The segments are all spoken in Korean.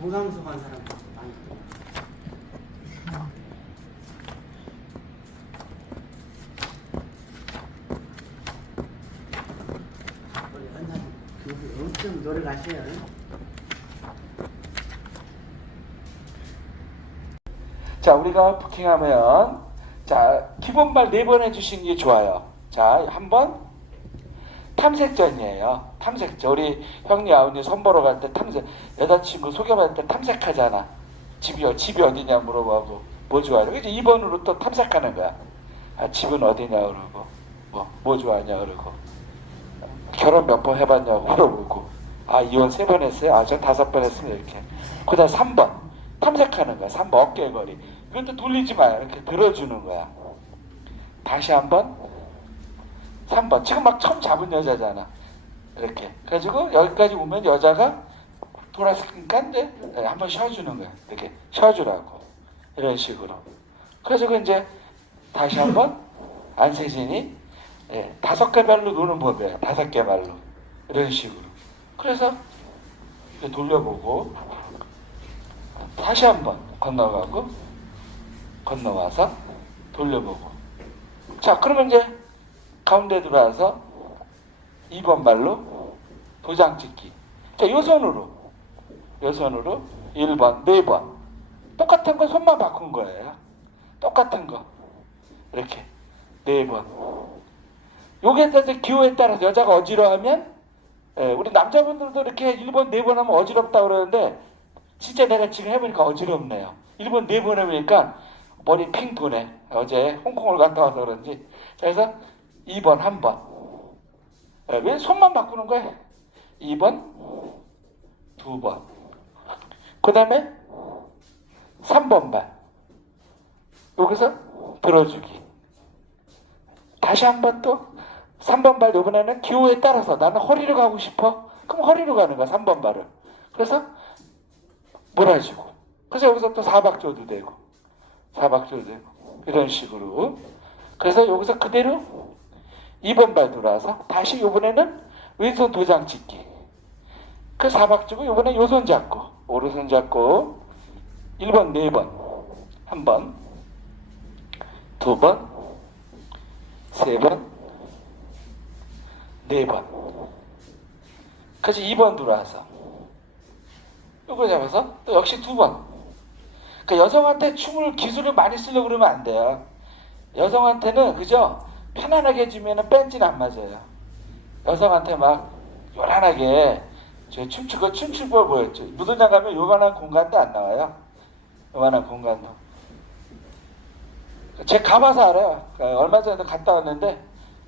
동상서 간 사람 많이. 우리 한산 교부 엄청 노래 가세요. 자, 우리가 부킹하면 자, 기본말 네번 해주시는 게 좋아요. 자, 한 번 탐색전이에요. 탐색전. 우리 형님, 아버님 선 보러 갈 때 탐색. 여자친구 소개받을 때 탐색하잖아. 집이, 집이 어디냐 물어보고 뭐 좋아하냐. 이제 2번으로 또 탐색하는 거야. 아, 집은 어디냐 그러고 뭐, 뭐 좋아하냐 그러고 결혼 몇 번 해봤냐고 물어보고 아 이혼 세 번 했어요? 아 전 다섯 번 했습니다 이렇게 그 다음 3번 탐색하는 거야 3번 어깨거리 이것도 돌리지 마요 이렇게 들어주는 거야 다시 한번 3번 지금 막 처음 잡은 여자잖아 이렇게 그래가지고 여기까지 오면 여자가 돌았으니까 이제 네, 한번 쉬어주는 거야 이렇게 쉬어주라고 이런 식으로 그래서 이제 다시 한번 안세진이 예, 다섯 개 발로 노는 법이에요. 다섯 개 발로. 이런 식으로. 그래서 돌려보고 다시 한번 건너가고 건너와서 돌려보고 자 그러면 이제 가운데 들어와서 2번 발로 도장 찍기. 자, 요 손으로. 요 손으로 1번, 4번. 똑같은 거 손만 바꾼 거예요. 똑같은 거. 이렇게. 4번. 요게 따라서 기호에 따라서 여자가 어지러워하면 예, 우리 남자분들도 이렇게 1번 4번 하면 어지럽다 그러는데 진짜 내가 지금 해보니까 어지럽네요. 1번 4번 해보니까 머리 핑 도네. 어제 홍콩을 갔다 와서 그런지. 그래서 2번 한번. 예, 왜 손만 바꾸는 거야 2번 두번. 그 다음에 3번 발. 여기서 들어주기. 다시 한 번 또 3번 발 이번에는 기호에 따라서 나는 허리로 가고 싶어. 그럼 허리로 가는 거야 3번 발을. 그래서 몰아주고. 그래서 여기서 또 사박조도 되고. 사박조도 되고. 이런 식으로. 그래서 여기서 그대로 2번 발 돌아서 다시 이번에는 왼손 도장 찍기 그 사박주고 이번에 요손 잡고 오른손 잡고 1번 4번 한 번 두 번 세 번, 네 번. 그래서 2번 들어와서 이거 잡아서 또 역시 두 번. 그 여성한테 춤을 기술을 많이 쓰려고 그러면 안 돼요. 여성한테는 그죠? 편안하게 해주면 뺀지는 안 맞아요. 여성한테 막 요란하게 저 춤추고 걸 보였죠. 무도장 가면 요만한 공간도 안 나와요. 요만한 공간도. 제가 가봐서 알아요. 그러니까 얼마 전에도 갔다 왔는데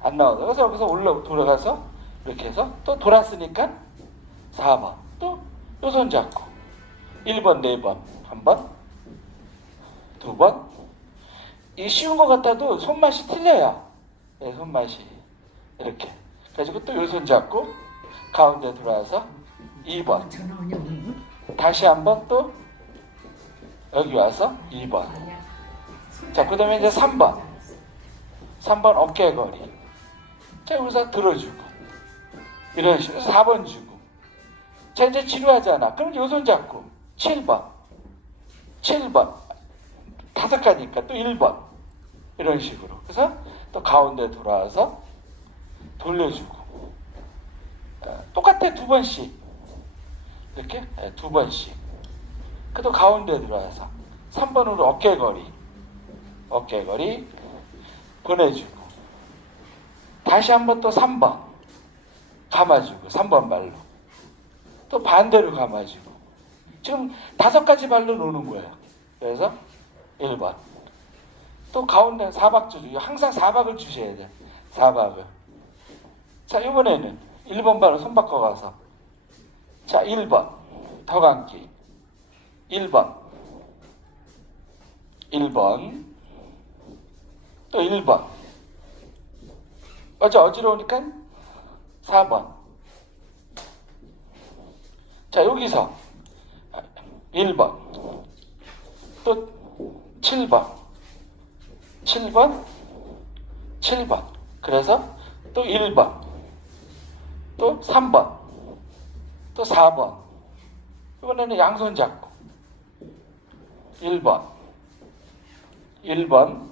안 나오더라고요. 그래서 여기서 올라 돌아가서 이렇게 해서 또 돌았으니까 4번 또 요손 잡고 1번, 4번 한 번, 두 번. 이 쉬운 것 같아도 손맛이 틀려요. 네, 손맛이 이렇게. 그래가지고 또 요손 잡고 가운데 들어와서 2번. 다시 한번 또 여기 와서 2번. 자, 그 다음에 이제 3번. 3번 어깨거리. 자, 여기서 들어주고. 이런 식으로 4번 주고. 자, 이제 치료하잖아. 그럼 요 손 잡고. 7번. 7번. 다섯 가니까 또 1번. 이런 식으로. 그래서 또 가운데 돌아와서 돌려주고. 어, 똑같아, 두 번씩. 이렇게 네, 두 번씩. 그또 가운데 들어와서 3번으로 어깨거리. 어깨거리 보내주고 다시 한번 또 3번 감아주고 3번 발로. 또 반대로 감아주고. 지금 다섯 가지 발로 노는 거예요. 그래서 1번. 또 가운데 4박 주고 항상 4박을 주셔야 돼 4박을. 자 이번에는 1번 발로 손 바꿔가서 자 1번 더 감기 1번 1번 또 1번. 어제 어지러우니까 4번. 자, 여기서 1번. 또 7번. 7번. 7번. 그래서 또 1번. 또 3번. 또 4번. 이번에는 양손 잡고. 1번. 1번.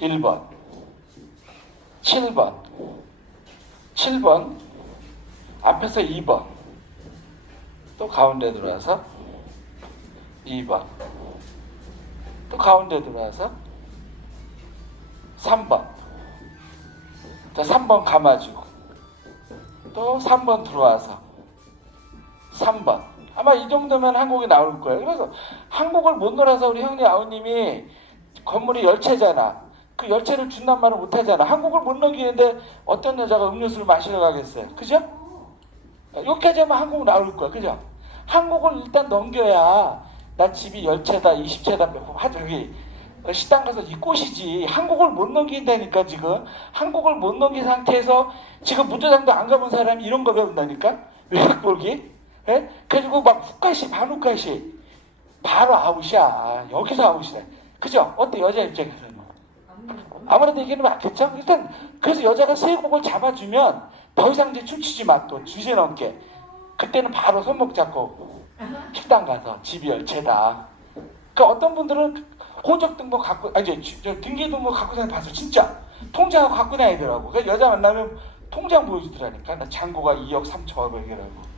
1번. 7번. 7번. 앞에서 2번. 또 가운데 들어와서 2번. 또 가운데 들어와서 3번. 자 3번 감아주고. 또 3번 들어와서 3번. 아마 이 정도면 한국이 나올 거예요. 그래서 한국을 못 놀아서 우리 형님 아우님이 건물이 열채잖아. 그 열채를 준단 말을 못 하잖아. 한국을 못 넘기는데 어떤 여자가 음료수를 마시러 가겠어요? 그죠? 여기까지 하면 한국 나올 거야. 그죠? 한국을 일단 넘겨야 나 집이 열채다 20채다 하 저기 식당 가서 이 꽃이지. 한국을 못 넘긴다니까 지금. 한국을 못 넘긴 상태에서 지금 무도장도 안 가본 사람이 이런 거 배운다니까? 외국 볼기 예? 그리고 막 훅가시 반훅가시. 바로 아웃이야. 여기서 아웃이래. 그죠? 어때? 여자 입장에서는. 아무래도 이게 맞겠죠? 일단 그래서 여자가 세 곡을 잡아주면 더 이상 이제 춤추지 마 또 주제 넘게. 그때는 바로 손목 잡고 식당 가서 집이 열채다. 그러니까 어떤 분들은 호적 등본 갖고 아니 등기 등본 갖고 다니 봐서 진짜. 통장하고 갖고 다니더라고. 그래서 여자 만나면 통장 보여주더라니까. 나 잔고가 2억 3천억이라고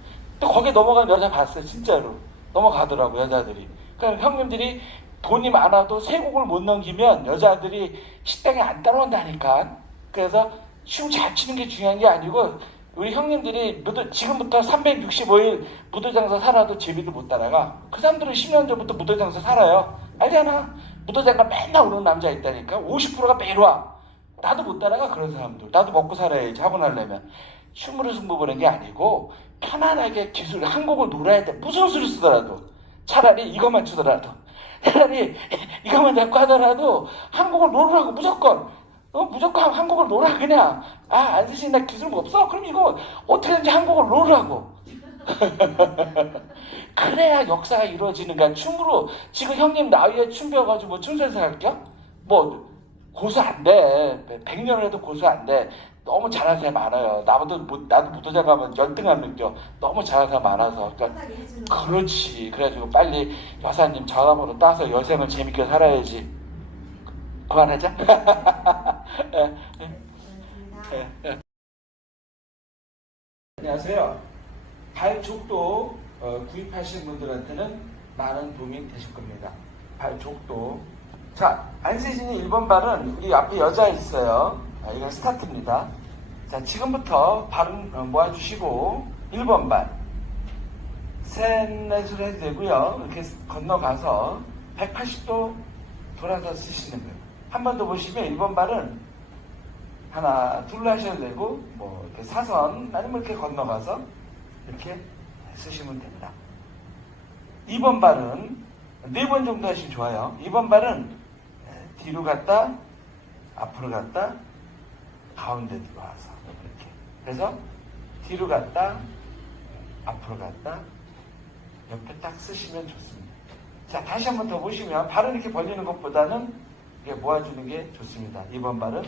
또 거기에 넘어간 여자 봤어요 진짜로. 넘어가더라고 여자들이. 그러니까 형님들이 돈이 많아도 세 곡을 못 넘기면 여자들이 식당에 안 따라온다니까. 그래서 춤 잘 추는 게 중요한 게 아니고 우리 형님들이 무도, 지금부터 365일 무도장사 살아도 제비도 못 따라가. 그 사람들은 10년 전부터 무도장사 살아요. 알잖아? 무도장가 맨날 오는 남자 있다니까. 50%가 매일 와. 나도 못 따라가 그런 사람들. 나도 먹고 살아야지 하고 나려면 춤으로 승부 보는 게 아니고 편안하게 기술 한국을 놀아야 돼. 무슨 수를 쓰더라도. 차라리 이것만 추더라도. 차라리 이것만 잡고 하더라도 한국을 놀으라고 무조건. 어? 무조건 한국을 놀아 그냥. 아 안 쓰신 나 기술 뭐 없어? 그럼 이거 어떻게든지 한국을 놀으라고. 그래야 역사가 이루어지는 거야 춤으로 지금 형님 나이에 춤 배워가지고 뭐 춤선생 할게요? 뭐 고수 안 돼. 100년을 해도 고수 안 돼 너무 잘하는 사람이 많아요. 나도 못- 나도 무도장 가면 열등감 느껴. 너무 잘하는 사람 많아서. 그러니까 그렇지. 그래가지고 빨리 여사님 전화번호 따서 여생을 재밌게 살아야지. 그만하자. 예, 예, 예. 안녕하세요. 발족도 어, 구입하신 분들한테는 많은 도움이 되실 겁니다. 발족도. 자 안세진이 1번 발은 우리 앞에 여자 있어요 아, 이건 스타트입니다 자 지금부터 발은 어, 모아주시고 1번 발 셋넷을 해도 되고요. 이렇게 건너가서 180도 돌아서 쓰시는 거예요. 한 번 더 보시면 1번 발은 하나, 둘로 하셔도 되고, 뭐, 이렇게 사선, 아니면 이렇게 건너가서 이렇게 쓰시면 됩니다. 2번 발은 네번 정도 하시면 좋아요. 2번 발은 뒤로 갔다, 앞으로 갔다, 가운데 들어와서 이렇게. 그래서 뒤로 갔다, 앞으로 갔다, 옆에 딱 쓰시면 좋습니다. 자, 다시 한번 더 보시면 발은 이렇게 벌리는 것보다는 이게 모아주는 게 좋습니다. 2번 발은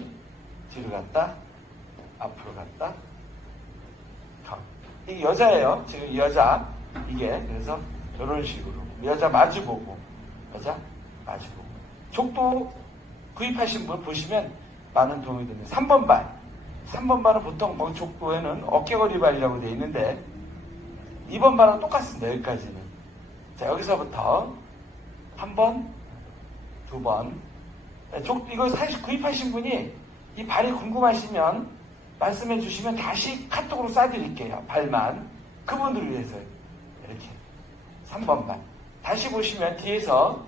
뒤로 갔다, 앞으로 갔다, 가. 이게 여자예요. 지금 이 여자. 이게 그래서 이런 식으로 여자 마주보고 여자 마주보고 족도 구입하신 분 보시면 많은 도움이 됩니다. 3번 발. 3번 발은 보통 뭐 족도에는 어깨거리 발이라고 되어 있는데 2번 발은 똑같습니다. 여기까지는. 자, 여기서부터 한 번, 두 번. 네, 족, 이거 사실 구입하신 분이 이 발이 궁금하시면 말씀해 주시면 다시 카톡으로 쏴드릴게요. 발만. 그분들을 위해서요. 이렇게. 3번 발. 다시 보시면 뒤에서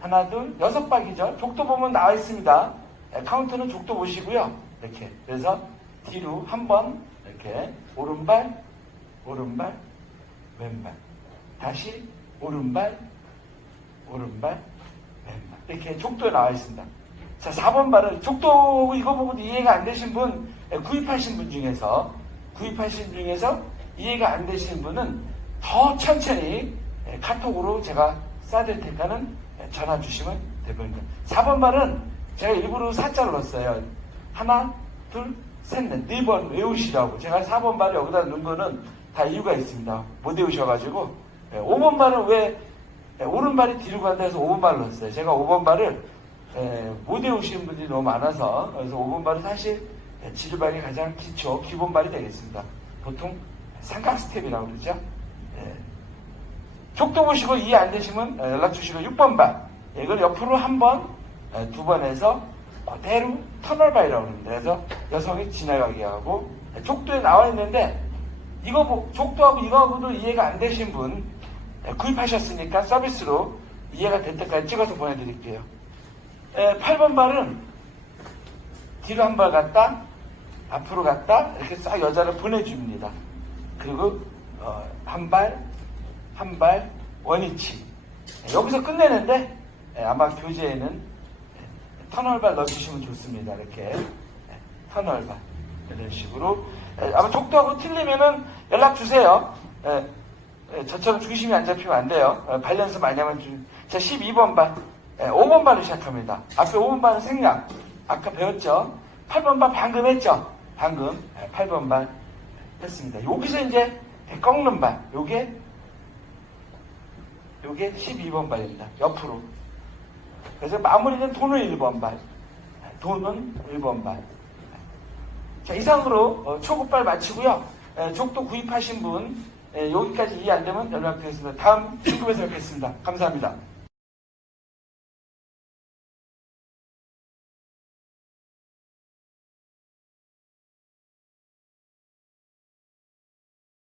하나, 둘, 여섯 박이죠. 족도 보면 나와 있습니다. 네, 카운트는 족도 보시고요. 이렇게. 그래서 뒤로 한 번, 이렇게. 오른발, 오른발, 왼발. 다시 오른발, 오른발, 왼발. 이렇게 족도에 나와 있습니다. 자, 4번 발은 족도 이거 보고 이해가 안 되신 분, 예, 구입하신 분 중에서, 구입하신 분 중에서 이해가 안 되시는 분은 더 천천히 예, 카톡으로 제가 쏴드릴 테니까는 예, 전화 주시면 되거든요. 4번 발은 제가 일부러 사자를 넣었어요. 하나, 둘, 셋, 넷, 네 번 외우시라고. 제가 4번 발을 여기다 넣은 거는 다 이유가 있습니다. 못 외우셔가지고 예, 5번 발은 왜 예, 오른발이 뒤로 간다 해서 5번 발로 했어요. 제가 5번 발을 예, 못 외우시는 분들이 너무 많아서 그래서 5번 발은 사실 예, 지르발이 가장 기초 기본 발이 되겠습니다. 보통 삼각 스텝이라고 그러죠. 예. 족도 보시고 이해 안 되시면 예, 연락 주시고 6번 발 예, 이걸 옆으로 한 번, 예, 두번 해서 그대로 터널발이라고 합니다. 그래서 여성이 지나가게 하고 예, 족도에 나와 있는데 이거 뭐 족도하고 이거하고도 이해가 안 되신 분 예, 구입하셨으니까 서비스로 이해가 될 때까지 찍어서 보내드릴게요. 예, 8번 발은 뒤로 한 발 갔다 앞으로 갔다 이렇게 싹 여자를 보내줍니다. 그리고 어, 한 발, 한 발, 원위치 예, 여기서 끝내는데 예, 아마 교재에는 예, 터널발 넣어주시면 좋습니다. 이렇게 예, 터널발 이런 식으로 예, 아마 족도하고 틀리면은 연락 주세요. 예, 예, 저처럼 중심이 안 잡히면 안 돼요. 어, 발 연습 많이 하면 좀. 자, 12번 발. 예, 5번 발을 시작합니다. 앞에 5번 발은 생략. 아까 배웠죠? 8번 발 방금 했죠? 방금. 예, 8번 발 했습니다. 여기서 이제 꺾는 발. 요게, 요게 12번 발입니다. 옆으로. 그래서 마무리는 도는 1번 발. 예, 도는 1번 발. 자, 이상으로 어, 초급발 마치고요. 에, 족도 구입하신 분 에, 여기까지 이해 안 되면 연락드리겠습니다. 다음 친구에서 뵙겠습니다. 감사합니다.